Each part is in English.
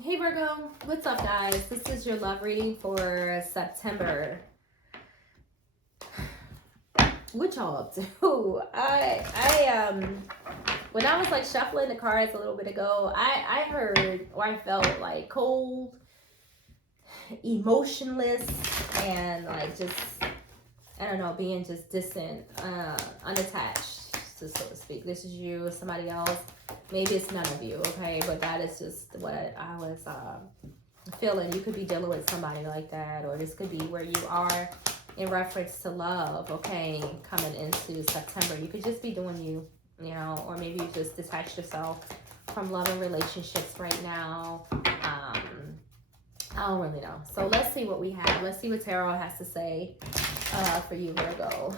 Hey Virgo, what's up guys? This is your love reading for September. What y'all up to? When I was like shuffling the cards a little bit ago, I heard or I felt like cold, emotionless, and like just I don't know, being just distant, unattached, so to speak. This is you, somebody else. Maybe it's none of you, okay? But that is just what I was feeling. You could be dealing with somebody like that, or this could be where you are in reference to love, okay? Coming into September, you could just be doing you, or maybe you just detached yourself from love and relationships right now. I don't really know. So let's see what we have. Let's see what tarot has to say for you, Virgo.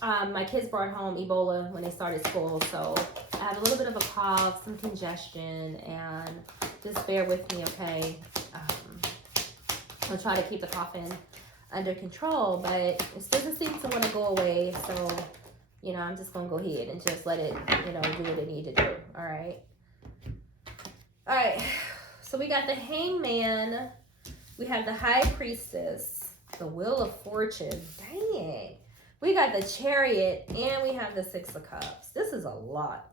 My kids brought home Ebola when they started school, so I have a little bit of a cough, some congestion, and just bear with me, okay? I'll try to keep the coughing under control, but it doesn't seem to want to go away, so, I'm just going to go ahead and just let it, do what it need to do, all right? All right, so we got the Hangman, we have the High Priestess, the Wheel of Fortune, dang. We got the Chariot, and we have the Six of Cups. This is a lot.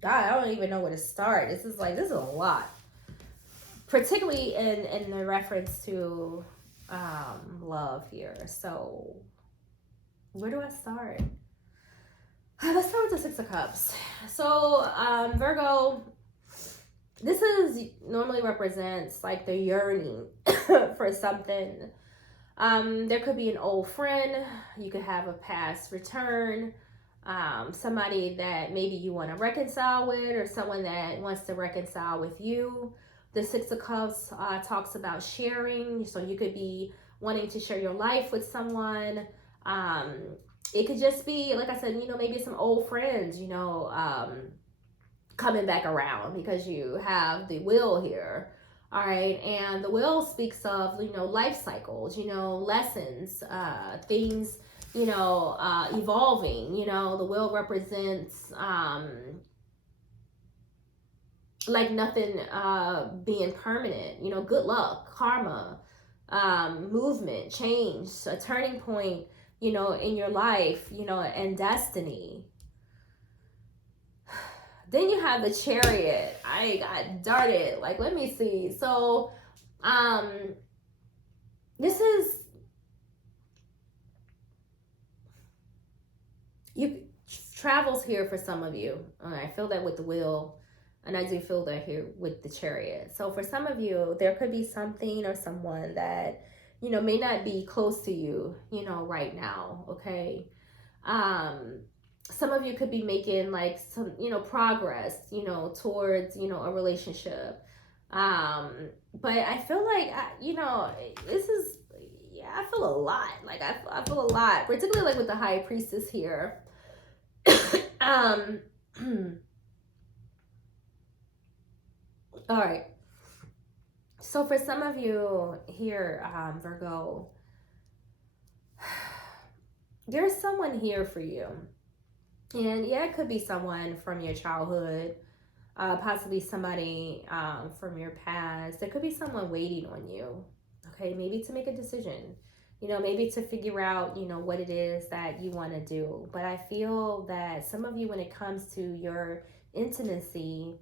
God, I don't even know where to start. This is a lot. Particularly in the reference to love here. So, where do I start? Let's start with the Six of Cups. So, Virgo, this is normally represents like the yearning for something. There could be an old friend. You could have a past return. Somebody that maybe you want to reconcile with, or someone that wants to reconcile with you. The Six of Cups talks about sharing. So you could be wanting to share your life with someone. It could just be, like I said, maybe some old friends, coming back around because you have the wheel here. All right, and the wheel speaks of life cycles, lessons, things, evolving. The wheel represents like nothing being permanent. Good luck, karma, movement, change, a turning point. In your life, and destiny. Then you have the Chariot. I got darted. Like, let me see. So, this is you travels here for some of you. I feel that with the wheel, and I do feel that here with the Chariot. So for some of you, there could be something or someone that may not be close to you, right now. Okay. Some of you could be making like some progress towards a relationship, but I feel like this is, yeah, I feel a lot, like I feel a lot, particularly like with the High Priestess here. um all right, so for some of you here, Virgo, there's someone here for you. And yeah, it could be someone from your childhood, possibly somebody from your past. There could be someone waiting on you, okay? Maybe to make a decision, maybe to figure out, what it is that you want to do. But I feel that some of you, when it comes to your intimacy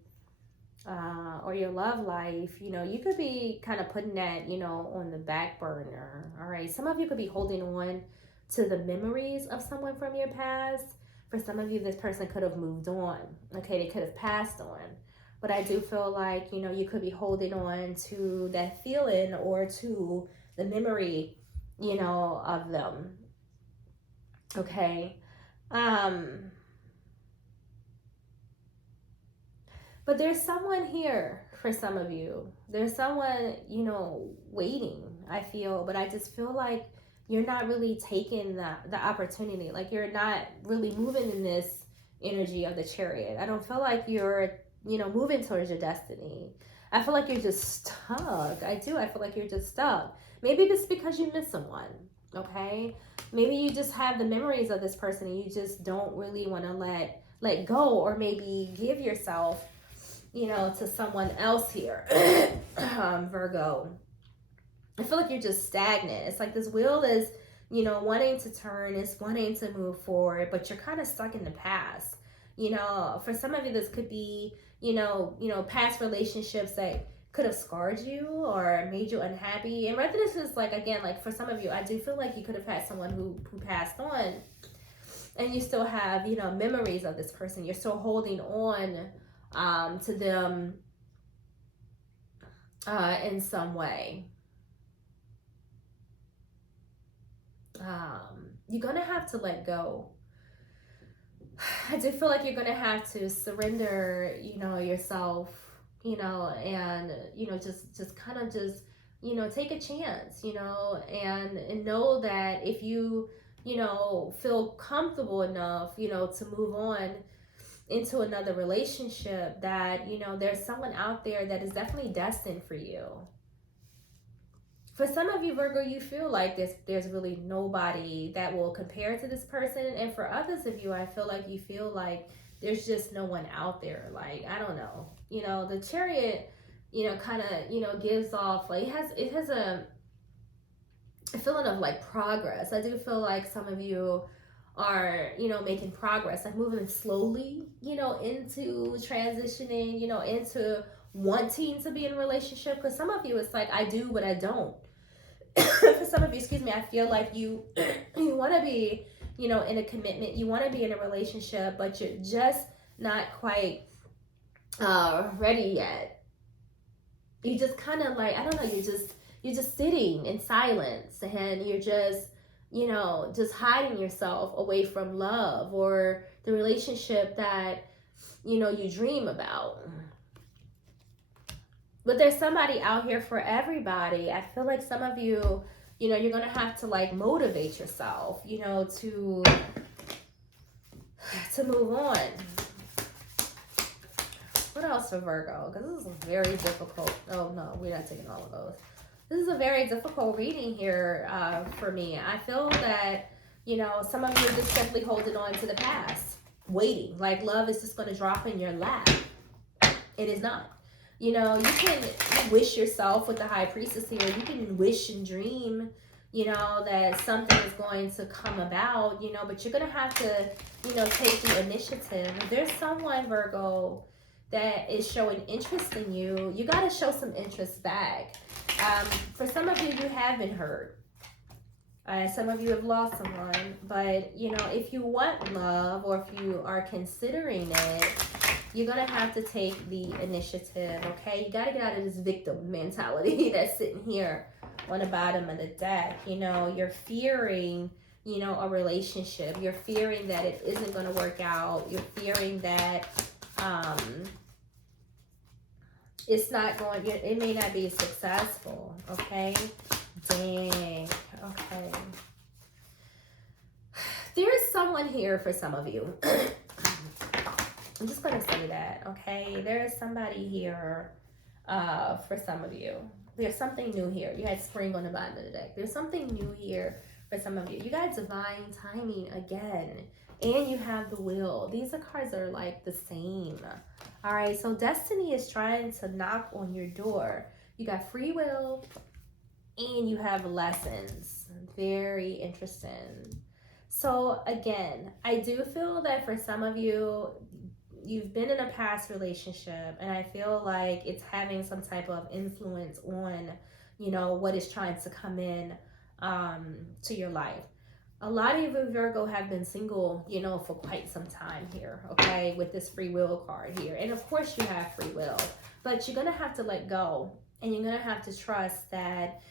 or your love life, you could be kind of putting that, on the back burner, all right? Some of you could be holding on to the memories of someone from your past. For some of you, this person could have moved on. Okay, they could have passed on. But I do feel like, you could be holding on to that feeling or to the memory, of them. Okay. But there's someone here for some of you. There's someone, waiting, I feel, but I just feel like you're not really taking the opportunity. Like you're not really moving in this energy of the Chariot. I don't feel like you're, moving towards your destiny. I feel like you're just stuck. I do. I feel like you're just stuck. Maybe it's because you miss someone, okay? Maybe you just have the memories of this person and you just don't really want to let go, or maybe give yourself to someone else here, Virgo, I feel like you're just stagnant. It's like this wheel is, wanting to turn, is wanting to move forward, but you're kind of stuck in the past. For some of you, this could be, past relationships that could have scarred you or made you unhappy. And rather this is like, again, like for some of you, I do feel like you could have had someone who passed on, and you still have, memories of this person. You're still holding on to them in some way. You're gonna have to let go. I do feel like you're gonna have to surrender, yourself, and just kind of just take a chance, and know that if you feel comfortable enough, to move on into another relationship, that there's someone out there that is definitely destined for you. For some of you, Virgo, you feel like there's really nobody that will compare to this person. And for others of you, I feel like you feel like there's just no one out there. Like, I don't know. The Chariot, kind of, gives off, like, it has a feeling of like progress. I do feel like some of you are, making progress, like moving slowly, into transitioning, into wanting to be in a relationship. Because some of you, it's like, I do, but I don't. For some of you, excuse me, I feel like you want to be, in a commitment. You want to be in a relationship, but you're just not quite ready yet. You just kind of like, I don't know, you're just sitting in silence, and you're just, just hiding yourself away from love or the relationship that, you dream about. But there's somebody out here for everybody. I feel like some of you, you're going to have to like motivate yourself, to move on. What else for Virgo? Because this is a very difficult. Oh, no, we're not taking all of those. This is a very difficult reading here for me. I feel that, some of you are just simply holding on to the past, waiting. Like love is just going to drop in your lap. It is not. You can wish yourself with the High Priestess here. You can wish and dream, that something is going to come about, but you're going to have to, take the initiative. If there's someone, Virgo, that is showing interest in you, you got to show some interest back. For some of you, you have been hurt. Some of you have lost someone, but, if you want love or if you are considering it, you're going to have to take the initiative, okay? You got to get out of this victim mentality that's sitting here on the bottom of the deck. You're fearing, a relationship. You're fearing that it isn't going to work out. You're fearing that it's not going, it may not be successful, okay? Dang, okay. There is someone here for some of you. I'm just going to say that, okay? There is somebody here for some of you. There's something new here. You had spring on the bottom of the deck. There's something new here for some of you. You got divine timing again. And you have the wheel. These are cards that are like the same. All right, so destiny is trying to knock on your door. You got free will and you have lessons. Very interesting. So again, I do feel that for some of you, you've been in a past relationship, and I feel like it's having some type of influence on, what is trying to come in to your life. A lot of you, Virgo, have been single, for quite some time here, okay, with this free will card here. And of course you have free will, but you're going to have to let go, and you're going to have to trust that,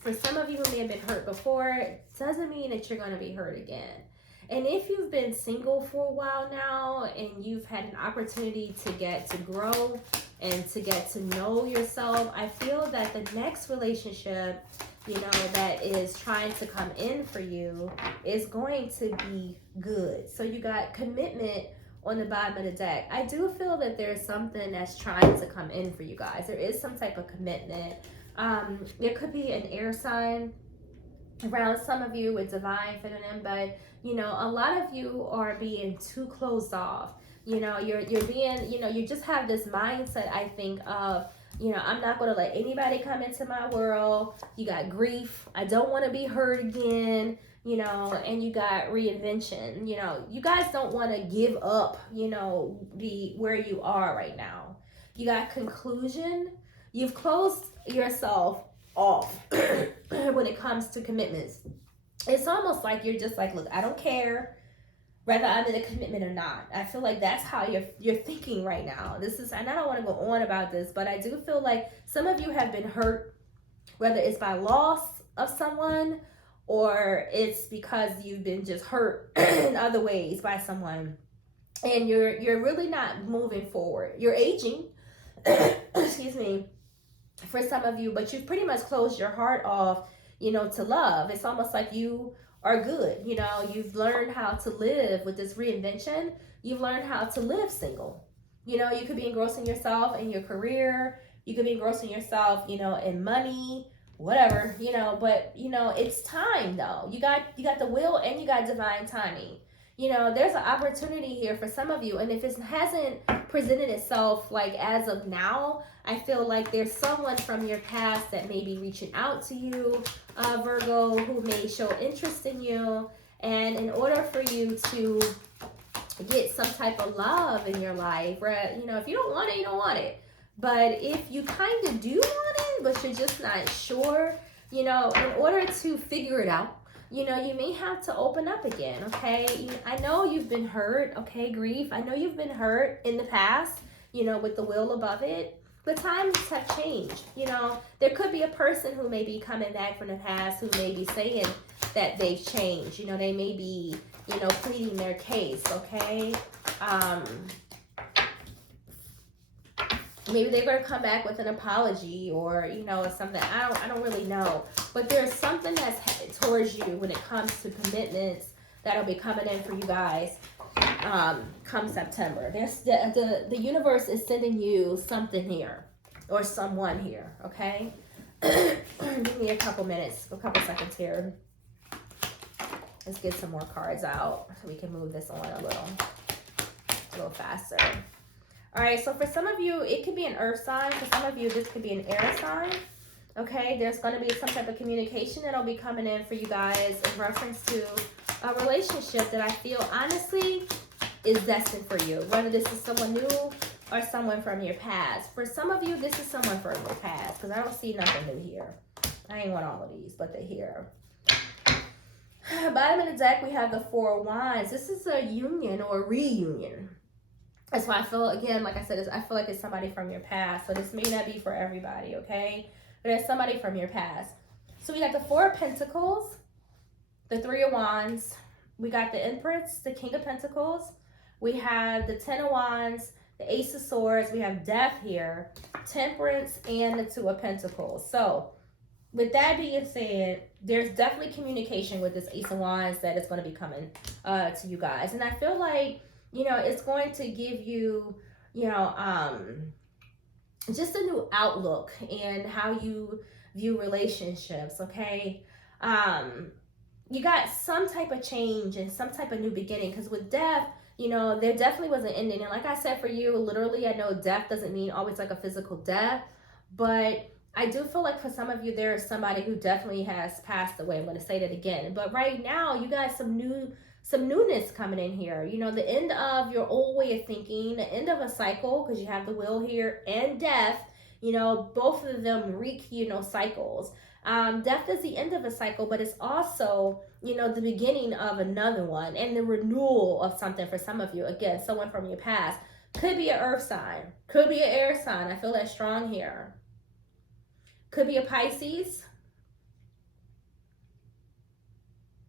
for some of you who may have been hurt before, it doesn't mean that you're going to be hurt again. And if you've been single for a while now and you've had an opportunity to get to grow and to get to know yourself, I feel that the next relationship, that is trying to come in for you is going to be good. So you got commitment on the bottom of the deck. I do feel that there's something that's trying to come in for you guys. There is some type of commitment. There could be an air sign around some of you with divine feminine, but a lot of you are being too closed off. You're being, you just have this mindset, I think, of, I'm not going to let anybody come into my world. You got grief. I don't want to be hurt again, and you got reinvention. You guys don't want to give up, the where you are right now. You got conclusion. You've closed yourself off when it comes to commitments. It's almost like you're just like, look, I don't care whether I'm in a commitment or not. I feel like that's how you're thinking right now. This is, and I don't want to go on about this, but I do feel like some of you have been hurt, whether it's by loss of someone or it's because you've been just hurt in other ways by someone, and you're really not moving forward. You're aging, excuse me, for some of you, but you've pretty much closed your heart off, to love. It's almost like you are good. You've learned how to live with this reinvention. You've learned how to live single. You could be engrossing yourself in your career. You could be engrossing yourself, in money, whatever, but it's time though. You got the will and you got divine timing. There's an opportunity here for some of you, and if it hasn't presented itself like as of now, I feel like there's someone from your past that may be reaching out to you, Virgo, who may show interest in you, and in order for you to get some type of love in your life, right? If you don't want it, you don't want it. But if you kind of do want it, but you're just not sure, in order to figure it out, you may have to open up again, okay? I know you've been hurt, okay, grief. I know you've been hurt in the past, with the will above it. But times have changed, There could be a person who may be coming back from the past who may be saying that they've changed. They may be, pleading their case, okay? Maybe they're going to come back with an apology or, something. I don't really know. But there's something that's headed towards you when it comes to commitments that'll be coming in for you guys come September. There's the universe is sending you something here or someone here, okay? Give me a couple seconds here. Let's get some more cards out so we can move this on a little faster. All right, so for some of you, it could be an earth sign. For some of you, this could be an air sign. Okay, there's going to be some type of communication that'll be coming in for you guys in reference to a relationship that I feel honestly is destined for you. Whether this is someone new or someone from your past. For some of you, this is someone from your past because I don't see nothing new here. I ain't want all of these, but they're here. Bottom of the deck, we have the Four of Wands. This is a union or a reunion. That's why I feel, again, like I said, I feel like it's somebody from your past. So this may not be for everybody, okay? But it's somebody from your past. So we got the Four of Pentacles, the Three of Wands. We got the Empress, the King of Pentacles. We have the Ten of Wands, the Ace of Swords. We have Death here, Temperance, and the Two of Pentacles. So with that being said, there's definitely communication with this Ace of Wands that is going to be coming to you guys. And I feel like, it's going to give you, just a new outlook in how you view relationships, okay? You got some type of change and some type of new beginning, because with death, there definitely was an ending. And like I said, for you, literally, I know death doesn't mean always like a physical death, but I do feel like for some of you, there is somebody who definitely has passed away. I'm going to say that again. But right now, you got some newness coming in here. The end of your old way of thinking, the end of a cycle, because you have the Will here and Death. Both of them wreak, cycles. Death is the end of a cycle, but it's also, the beginning of another one and the renewal of something for some of you. Again, someone from your past. Could be an earth sign. Could be an air sign. I feel that strong here. Could be a Pisces.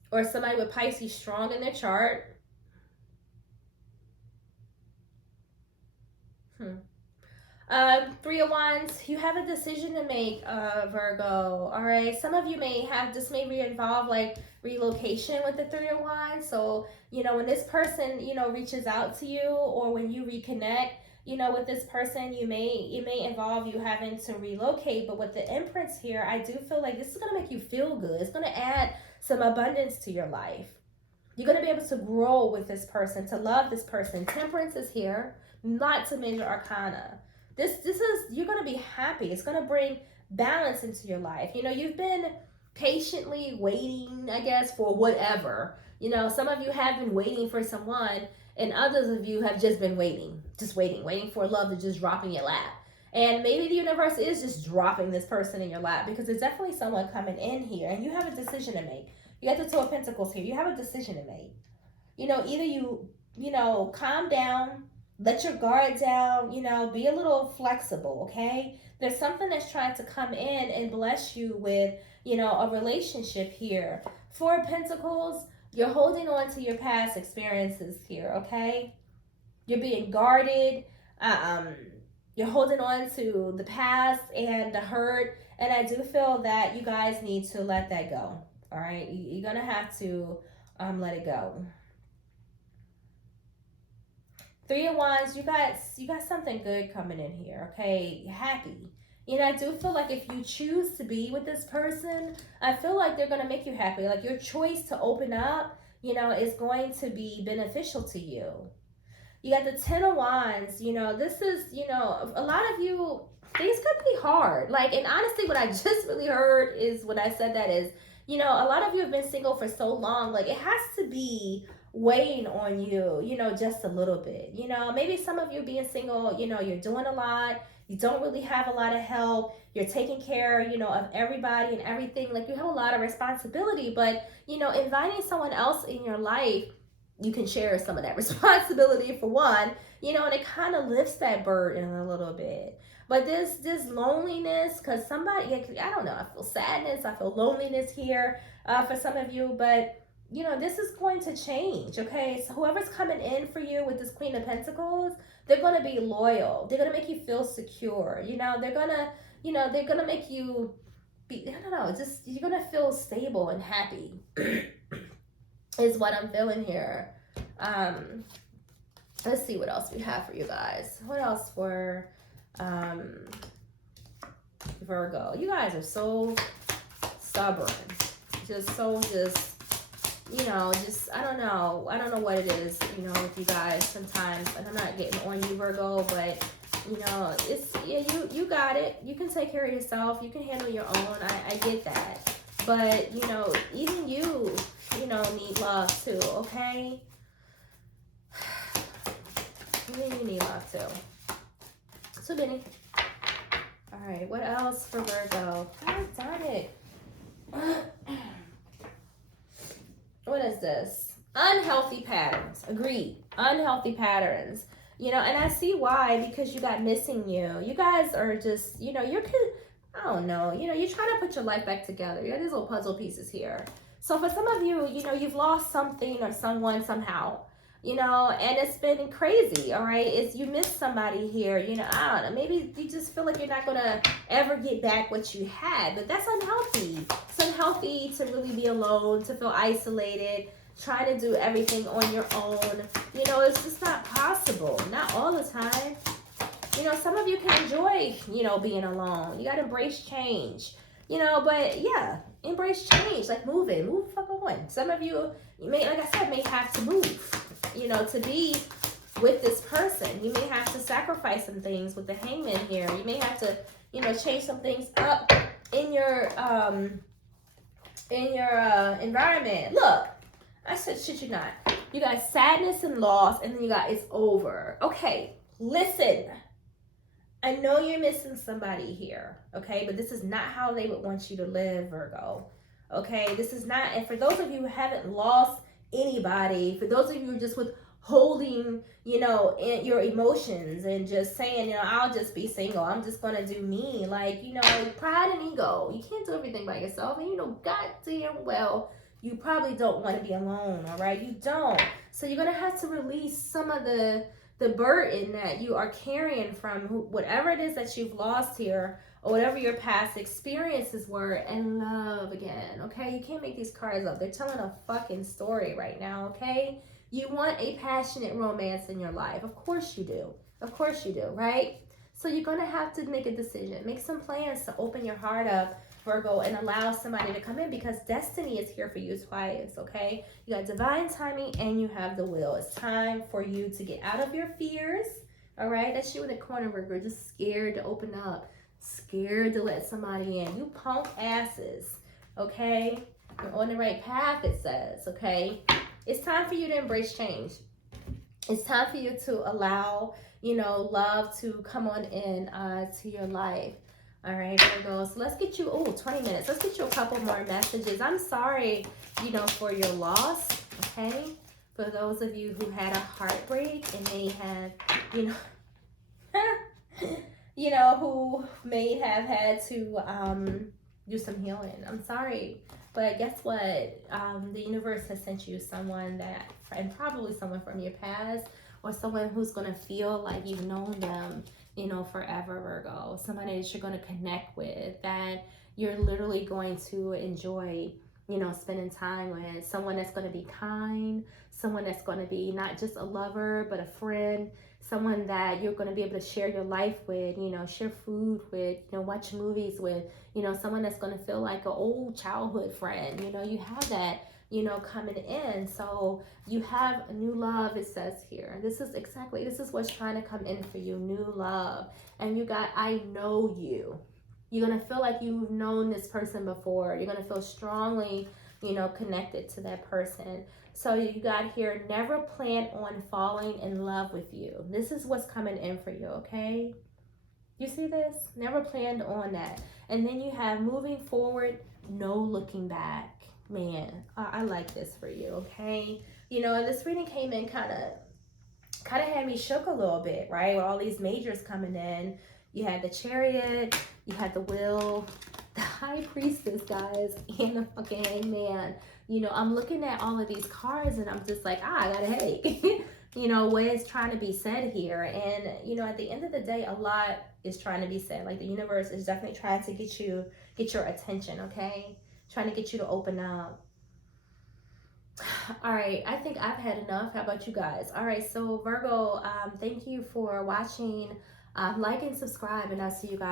Or somebody with Pisces strong in their chart. Three of Wands, you have a decision to make, Virgo. All right, some of you this may involve like relocation with the Three of Wands. So, when this person, reaches out to you, or when you reconnect, with this person, it may involve you having to relocate. But with the Empress here, I do feel like this is going to make you feel good. It's going to add some abundance to your life. You're going to be able to grow with this person, to love this person. Temperance is here, not to major arcana. This is, you're going to be happy. It's going to bring balance into your life. You know, you've been patiently waiting, I guess, for whatever. You know, some of you have been waiting for someone, and others of you have just been waiting, waiting for love to just drop in your lap. And maybe the universe is just dropping this person in your lap, because there's definitely someone coming in here, and you have a decision to make. You got the Two of Pentacles here. You have a decision to make. You know, either you know, calm down, let your guard down, you know, be a little flexible, okay? There's something that's trying to come in and bless you with, you know, a relationship here. Four of Pentacles, you're holding on to your past experiences here, okay? You're being guarded. You're holding on to the past and the hurt. And I do feel that you guys need to let that go. All right? You're going to have to let it go. Three of Wands, you got something good coming in here, okay? You're happy. You know, I do feel like if you choose to be with this person, I feel like they're going to make you happy. Like your choice to open up, you know, is going to be beneficial to you. You got the Ten of Wands. You know, this is, you know, a lot of you, things could be hard. Like, and honestly, what I just really heard is, when I said that is, you know, a lot of you have been single for so long. Like, it has to be weighing on you, you know, just a little bit. You know, maybe some of you being single, you know, you're doing a lot. You don't really have a lot of help. You're taking care, you know, of everybody and everything. Like, you have a lot of responsibility, but, you know, inviting someone else in your life, you can share some of that responsibility, for one, you know, and it kind of lifts that burden a little bit. But this loneliness, because somebody, I don't know, I feel sadness, I feel loneliness here for some of you, but you know, this is going to change, okay? So whoever's coming in for you with this Queen of Pentacles, they're going to be loyal. They're going to make you feel secure. You know, they're going to, you know, they're going to make you be, I don't know, just, you're going to feel stable and happy is what I'm feeling here. Let's see what else we have for you guys. What else for Virgo? You guys are so stubborn. You know, just, I don't know what it is, you know, with you guys sometimes, and I'm not getting on you, Virgo, but, you know, it's, yeah, you got it. You can take care of yourself. You can handle your own. I get that. But, you know, even you know, need love too, okay? Even you need love too. So, Benny. All right, what else for Virgo? God darn it. What is this? Unhealthy patterns. Agreed. Unhealthy patterns. You know, and I see why, because you got missing you. You guys are just, you know, I don't know, you know, you're trying to put your life back together. You got these little puzzle pieces here. So for some of you, you know, you've lost something or someone somehow, you know, and it's been crazy, all right? It's, you miss somebody here, you know, I don't know. Maybe you just feel like you're not going to ever get back what you had, but that's unhealthy. It's unhealthy to really be alone, to feel isolated, trying to do everything on your own. You know, it's just not possible. Not all the time. You know, some of you can enjoy, you know, being alone. You got to embrace change. You know, but yeah, embrace change. Like move the fuck on. Some of you may, like I said, may have to move, you know, to be with this person. You may have to sacrifice some things with the Hangman here. You may have to, you know, change some things up in your environment. Look, I said shit you not. You got sadness and loss, and then you got it's over. Okay, listen. I know you're missing somebody here, okay? But this is not how they would want you to live, Virgo, okay? This is not, and for those of you who haven't lost anybody, for those of you who are just withholding, you know, your emotions and just saying, you know, I'll just be single, I'm just gonna do me, like, you know, pride and ego. You can't do everything by yourself, and you know goddamn well you probably don't want to be alone, all right? You don't. So you're gonna have to release some of the burden that you are carrying from whatever it is that you've lost here, or whatever your past experiences were, and love again, okay? You can't make these cards up. They're telling a fucking story right now, okay? You want a passionate romance in your life. Of course you do. Of course you do, right? So you're going to have to make a decision. Make some plans to open your heart up Virgo, and allow somebody to come in, because destiny is here for you twice, okay? You got divine timing and you have the will. It's time for you to get out of your fears, all right? That's you in the corner, Virgo, just scared to open up, scared to let somebody in. You punk asses, okay? You're on the right path, it says, okay? It's time for you to embrace change. It's time for you to allow, love to come on in to your life. All right, Virgo. So let's get you, 20 minutes. Let's get you a couple more messages. I'm sorry, for your loss, okay? For those of you who had a heartbreak and may have, who may have had to do some healing. I'm sorry. But guess what? The universe has sent you someone that, and probably someone from your past, or someone who's going to feel like you've known them, forever, Virgo. Somebody that you're going to connect with, that you're literally going to enjoy, spending time with. Someone that's going to be kind, someone that's going to be not just a lover, but a friend, someone that you're going to be able to share your life with, share food with, watch movies with, someone that's going to feel like an old childhood friend. You have that, coming in. So you have a new love, it says here. This is what's trying to come in for you, new love. And you got, I know you. You're going to feel like you've known this person before. You're going to feel strongly, connected to that person. So you got here, never plan on falling in love with you. This is what's coming in for you, okay? You see this? Never planned on that. And then you have moving forward, no looking back. Man, I like this for you, okay? This reading came in kind of had me shook a little bit, right? With all these majors coming in. You had the Chariot, you had the Will, the High Priestess, guys, and the fucking Hangman. I'm looking at all of these cards and I'm just like, I got a headache. What is trying to be said here? And, at the end of the day, a lot is trying to be said. Like, the universe is definitely trying to get your attention, okay? Trying to get you to open up. All right, I think I've had enough. How about you guys? All right, so Virgo, thank you for watching. Like and subscribe, and I'll see you guys.